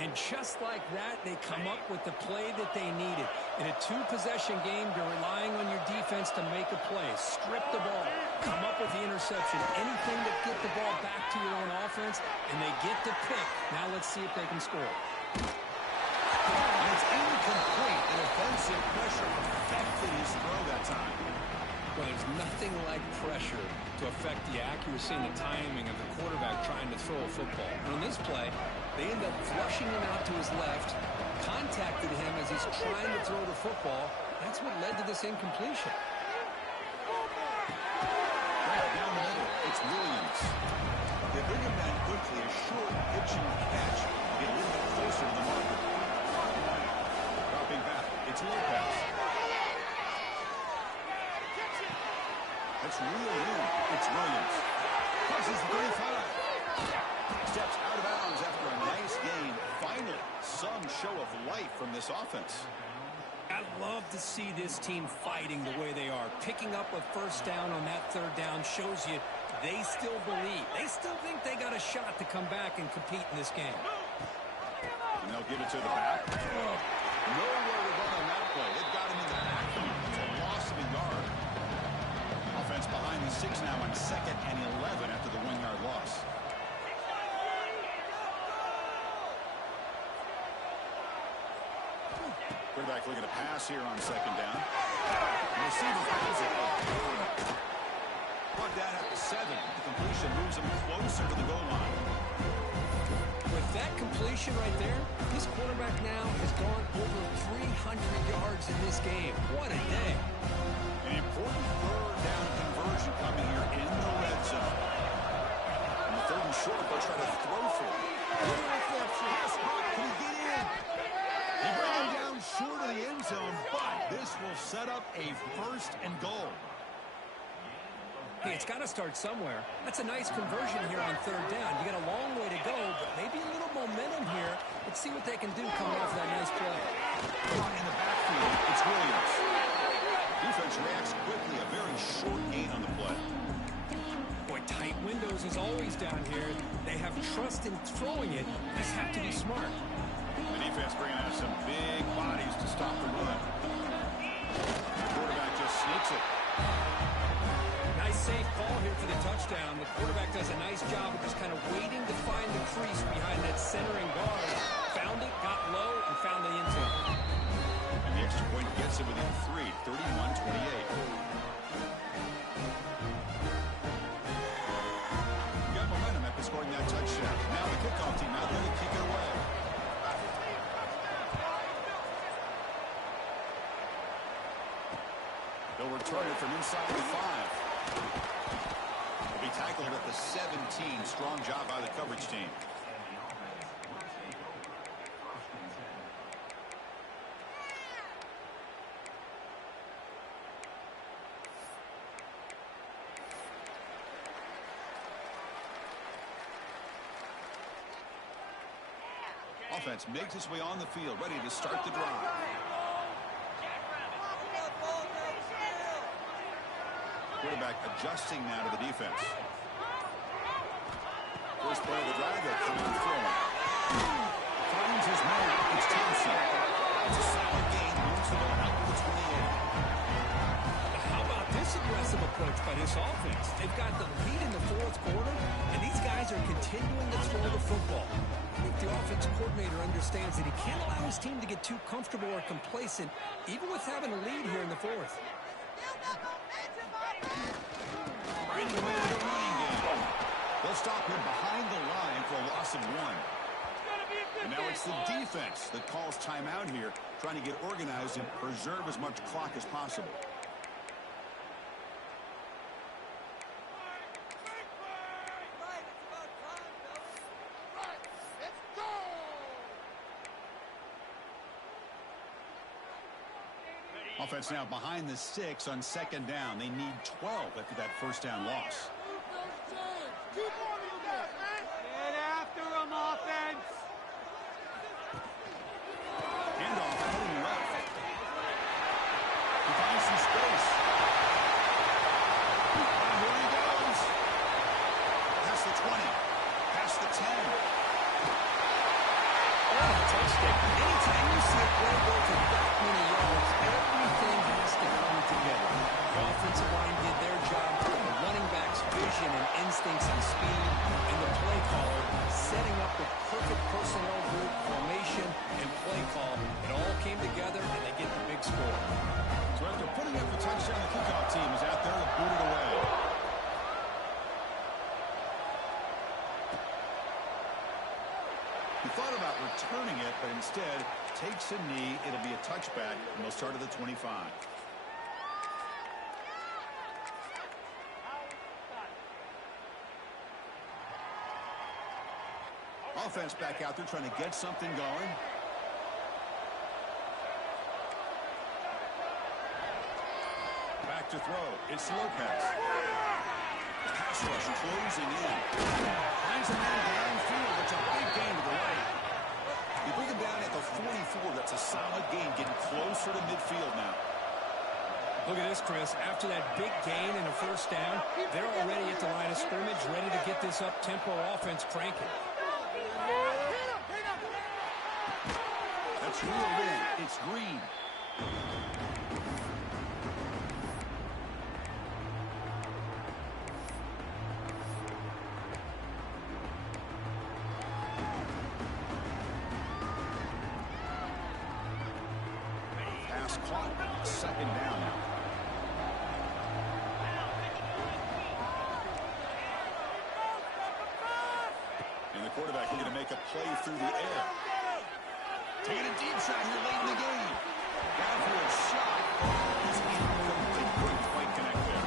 And just like that, they come up with the play that they needed. In a two-possession game, you're relying on your defense to make a play. Strip the ball. Come up with the interception. Anything to get the ball back to your own offense, and they get to pick. Now let's see if they can score. And it's incomplete. An offensive pressure affected his throw that time. Well, there's nothing like pressure to affect the accuracy and the timing of the quarterback trying to throw a football. And on this play, they end up flushing him out to his left, contacted him as he's trying to throw the football. That's what led to this incompletion. Right down the middle, it's Williams. They bring him back quickly, a short pitch and catch to get a little bit closer to the marker. Dropping back, it's Lopez. That's real room. It's Williams. Crosses the 35. Steps out of bounds after a nice gain. Finally, some show of life from this offense. I love to see this team fighting the way they are. Picking up a first down on that third down shows you they still believe. They still think they got a shot to come back and compete in this game. And they'll give it to the back. Nowhere to run on that play. They've got him in the backfield. It's a loss of a yard. Offense behind the 6 now on 2nd and 11 after the 1-yard loss. Quarterback looking to pass here on 2nd down. The receiver has it. Brought down at the 7. The completion moves him closer to the goal line. With that completion right there, this quarterback now has gone over 300 yards in this game. What a day. An important third down conversion coming here in the red zone. On the 3rd and short, they'll try to throw for it. Pass block. Can he get in? He brings him down short of the end zone, but this will set up a 1st and goal. Hey, it's got to start somewhere. That's a nice conversion here on 3rd down. You got a long way to go, but maybe a little momentum here. Let's see what they can do coming off that nice play. In the backfield, it's Williams. Defense reacts quickly. A very short gain on the play. Boy, tight windows as always down here. They have trust in throwing it. Just have to be smart. The defense bringing out some big bodies to stop the run. The quarterback just sneaks it. Nice safe call here for the touchdown. The quarterback does a nice job of just kind of waiting to find the crease behind that centering guard. Found it, got low, and found the end zone. And the extra point gets him within 3, 31-28. Got momentum after scoring that touchdown. Now the kickoff team out there to kick it away. They'll return it from inside the 5. Will be tackled at the 17. Strong job by the coverage team. Offense makes its way on the field, ready to start the drive. Quarterback adjusting now to the defense. First play of the drive, they'll come out throwing. Finds his man. It's Thompson. It's a solid gain. Moves the ball out to the 28. How about this aggressive approach by this offense? They've got the lead in the 4th quarter, and these guys are continuing to throw the football. I think the offensive coordinator understands that he can't allow his team to get too comfortable or complacent, even with having a lead here in the 4th. Right in the middle of the running game. They'll stop him behind the line for a loss of 1. And now it's the defense that calls timeout here, trying to get organized and preserve as much clock as possible. Offense now behind the 6 on 2nd down. They need 12 after that first down loss. Keep on you guys, man. Get after him, offense. Handoff heading left. He finds some space. And here he goes. Past the 20. Past the 10. stick. Anytime you see a play go for that many yards, everything has to come together. The offensive line did their job, the running back's vision and instincts and speed, and the play caller setting up the perfect personnel group, formation, and play call. It all came together, and they get the big score. So after putting up the touchdown, the kickoff team is out there to boot it away. He thought about returning it, but instead takes a knee. It'll be a touchback, and they'll start at the 25. Offense back out there trying to get something going. Back to throw. It's Lopez. Pass rush closing in. Finds a man downfield. It's a big gain to the right. You bring him down at the 44. That's a solid gain, getting closer to midfield now. Look at this, Chris. After that big gain and a first down, they're already at the line of scrimmage, ready to get this up-tempo offense cranking. That's reeled in. It's Green. Pass caught. Second down now. And the quarterback looking to make a play through the air. Taking a deep shot here late in the game. Downfield shot. He's incomplete. Couldn't quite connect there.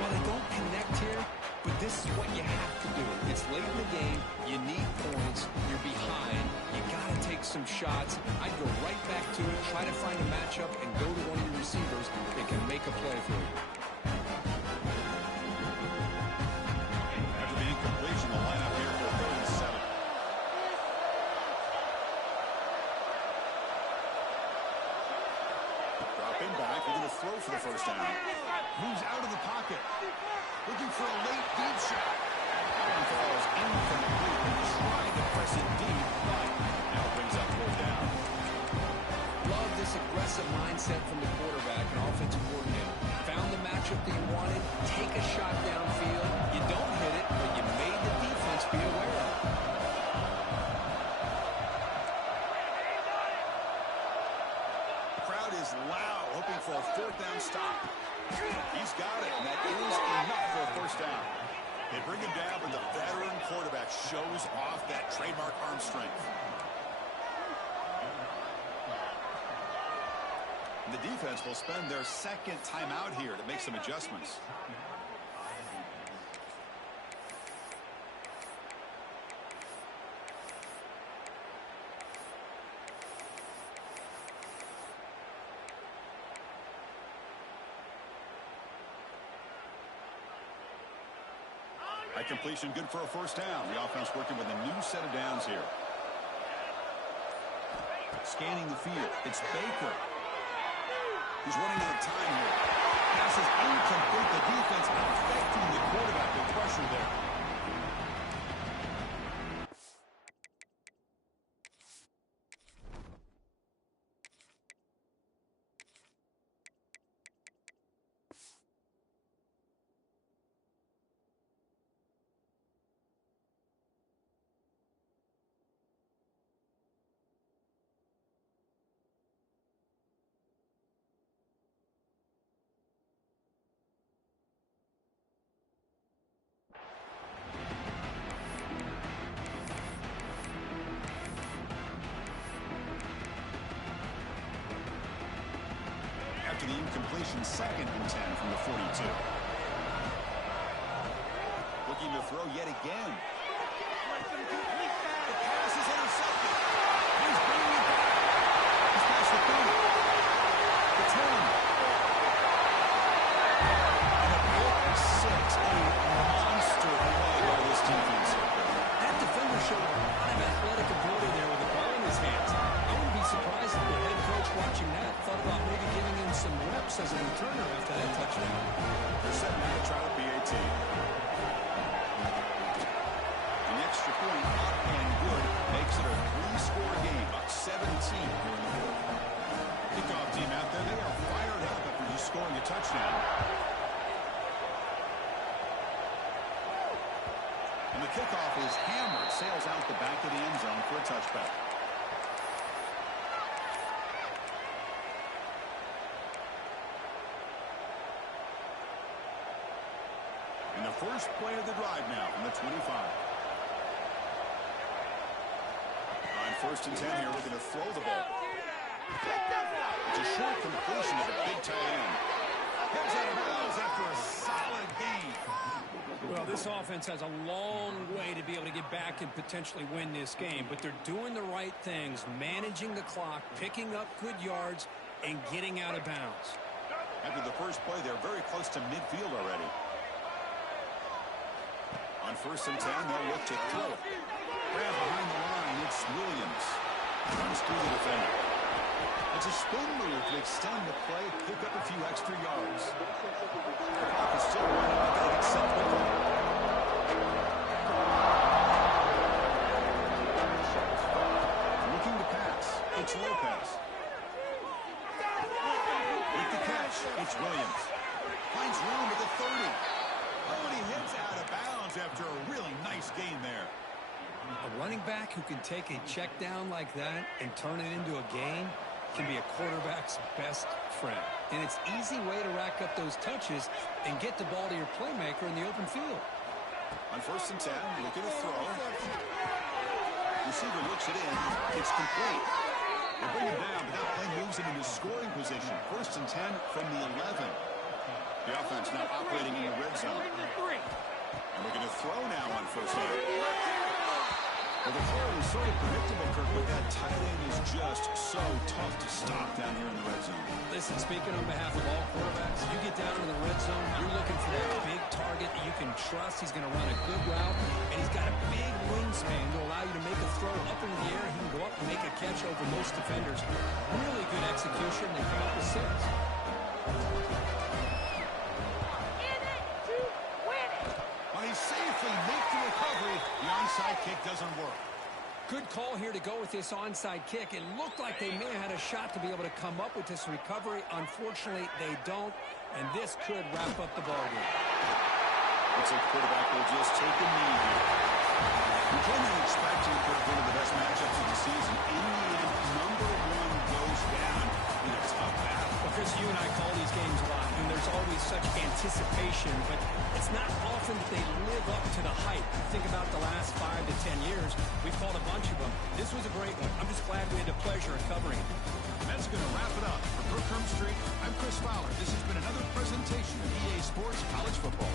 Well, they don't connect here, but this is what you have to do. It's late in the game. You need points. You're behind. You got to take some shots. I'd go right back to it, try to find a matchup, and go to one of your receivers that can make a play for you. After the incompletion, the lineup here for 37. Dropping back, we're going to throw for the first down. Moves out of the pocket. Looking for a late deep shot. That one falls incomplete. Trying to press it deep, but now brings up fourth down. Love this aggressive mindset from the quarterback and offensive coordinator. Found the matchup that you wanted. Take a shot downfield. You don't hit it, but you made the defense be aware of it. The crowd is loud, hoping for a fourth down stop. He's got it, and that is enough for a first down. They bring him down, but the veteran quarterback shows off that trademark arm strength. And the defense will spend their second timeout here to make some adjustments. High completion, good for a first down. The offense working with a new set of downs here. Scanning the field. It's Baker. He's running out of time here. Pass is incomplete. The defense affecting the quarterback with pressure there. After the incompletion, 2nd and 10 from the 42. Looking to throw yet again. The pass is intercepted. He's bringing it back. He's past the 30. The 10. And a pick six. A monster play by this defense. That defender showed a lot of athletic ability there with the ball in his hands. I wouldn't be surprised if the head coach watching that thought about maybe giving him some reps as a returner after that touchdown. They're setting up a trial PAT. An extra point up and good makes it a 3-score game. 17 here in the fourth. Kickoff team out there, they are fired up after just scoring a touchdown. And the kickoff is hammered, sails out the back of the end zone for a touchback. And the first play of the drive now from the 25. On 1st and 10 here, we're going to throw the ball. It's a short completion of a big tight end. Heads out of bounds after a solid gain. Well, this offense has a long way to be able to get back and potentially win this game, but they're doing the right things, managing the clock, picking up good yards, and getting out of bounds. After the first play, they're very close to midfield already. On 1st and 10, they'll look to throw it. Grab behind the line, it's Williams. Runs through the defender. It's a spin move to extend the play, pick up a few extra yards. The clock is still running. They've got to get set quickly. Looking to pass. It's Lopez. With the catch, it's Williams. Finds room at the 30. Oh, and he hits out of bounds after a really nice gain there. A running back who can take a check down like that and turn it into a gain can be a quarterback's best friend. And it's an easy way to rack up those touches and get the ball to your playmaker in the open field. On 1st and 10, looking to throw. Receiver looks it in. It's complete. They bring him down, but that play moves him into scoring position. 1st and 10 from the 11. The offense now operating in the red zone. And we're going to throw now on 1st down. Well, the throw is sort of predictable, Kirk, but that tight end is just so tough to stop down here in the red zone. Listen, speaking on behalf of all quarterbacks, you get down in the red zone, you're looking for that big target that you can trust. He's going to run a good route, and he's got a big wingspan to allow you to make a throw up into the air. He can go up and make a catch over most defenders. Really good execution. They come up with 6. When he safely makes the recovery, the onside kick doesn't work. Good call here to go with this onside kick. It looked like they may have had a shot to be able to come up with this recovery. Unfortunately, they don't, and this could wrap up the ballgame. Looks like quarterback will just take a knee here. We cannot expect to put one of the best matchups of the season. In the end, number 1 goes down in a tough battle. Well, Chris, you and I call these games a lot, and there's always such anticipation, but it's not often that they live up to the hype. Think about the last 5 to 10 years. We've called a bunch of them. This was a great one. I'm just glad we had the pleasure of covering it. That's going to wrap it up. For Kirk Street, I'm Chris Fowler. This has been another presentation of EA Sports College Football.